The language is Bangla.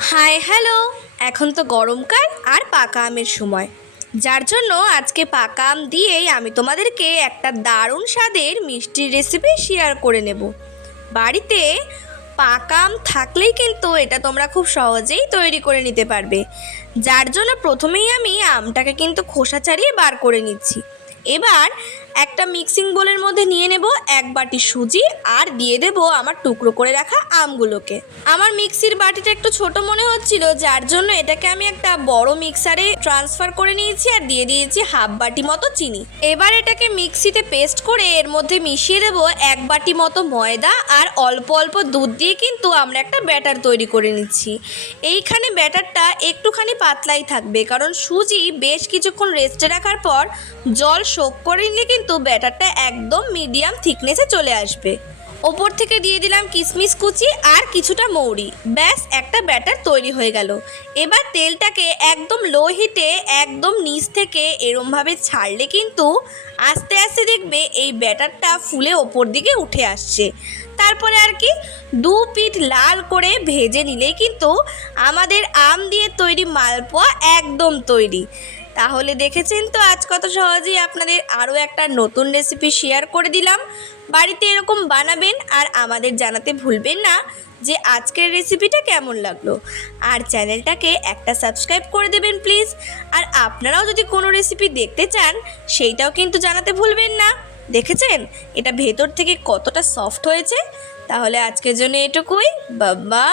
High, hello. এখন তো গরমকাল আর পাকা আমের সময়। যার জন্য আজকে পাকা আম দিয়েই আমি তোমাদেরকে একটা দারুণ স্বাদের মিষ্টির রেসিপি শেয়ার করে নেব। বাড়িতে পাকা আম থাকলেই কিন্তু এটা তোমরা খুব সহজেই তৈরি করে নিতে পারবে। যার জন্য প্রথমেই আমি আমটাকে কিন্তু খোসা ছাড়িয়ে বার করে নিচ্ছি। এবার একটা মিক্সিং বোলের মধ্যে নিয়ে নেব এক বাটি সুজি আর দিয়ে দেব আমার টুকরো করে রাখা আমগুলোকে। আমার মিক্সির বাটিটা একটু ছোট মনে হচ্ছিল, যার জন্য এটাকে আমি একটা বড় মিক্সারে ট্রান্সফার করে নিয়েছি আর দিয়ে দিয়েছি হাফ বাটি মতো চিনি। এবার এটাকে মিক্সিতে পেস্ট করে এর মধ্যে মিশিয়ে দেব এক বাটি মতো ময়দা আর অল্প অল্প দুধ দিয়ে কিন্তু আমরা একটা ব্যাটার তৈরি করে নিচ্ছি। এইখানে ব্যাটারটা একটুখানি পাতলাই থাকবে, কারণ সুজি বেশ কিছুক্ষণ রেস্টে রাখার পর জল শোক করে নিলে কিন্তু ব্যাটারটা একদম মিডিয়াম থিকনেসে চলে আসবে। ওপর থেকে দিয়ে দিলাম কিশমিশ কুচি আর কিছুটা মৌরি। ব্যাস, একটা ব্যাটার তৈরি হয়ে গেল। এবার তেলটাকে একদম লো হিটে একদম নিচ থেকে এরমভাবে ছাড়লে কিন্তু আস্তে আস্তে দেখবে এই ব্যাটারটা ফুলে ওপর দিকে উঠে আসছে। তারপরে আর কি দু পিঠ লাল করে ভেজে নিলেই কিন্তু আমাদের আম দিয়ে তৈরি মালপোয়া একদম তৈরি। তাহলে দেখেছেন তো আজ কত সহজেই আপনাদের আরও একটা নতুন রেসিপি শেয়ার করে দিলাম। বাড়িতে এরকম বানাবেন আর আমাদের জানাতে ভুলবেন না যে আজকের রেসিপিটা কেমন লাগল। আর চ্যানেলটাকে একটা সাবস্ক্রাইব করে দেবেন প্লিজ আর আপনারাও যদি কোনো রেসিপি দেখতে চান, সেইটাও কিন্তু জানাতে ভুলবেন না। দেখেছেন? এটা ভেতর থেকে কতটা সফট হয়েছে। তাহলে আজকের জন্য এটুকুই। বাবা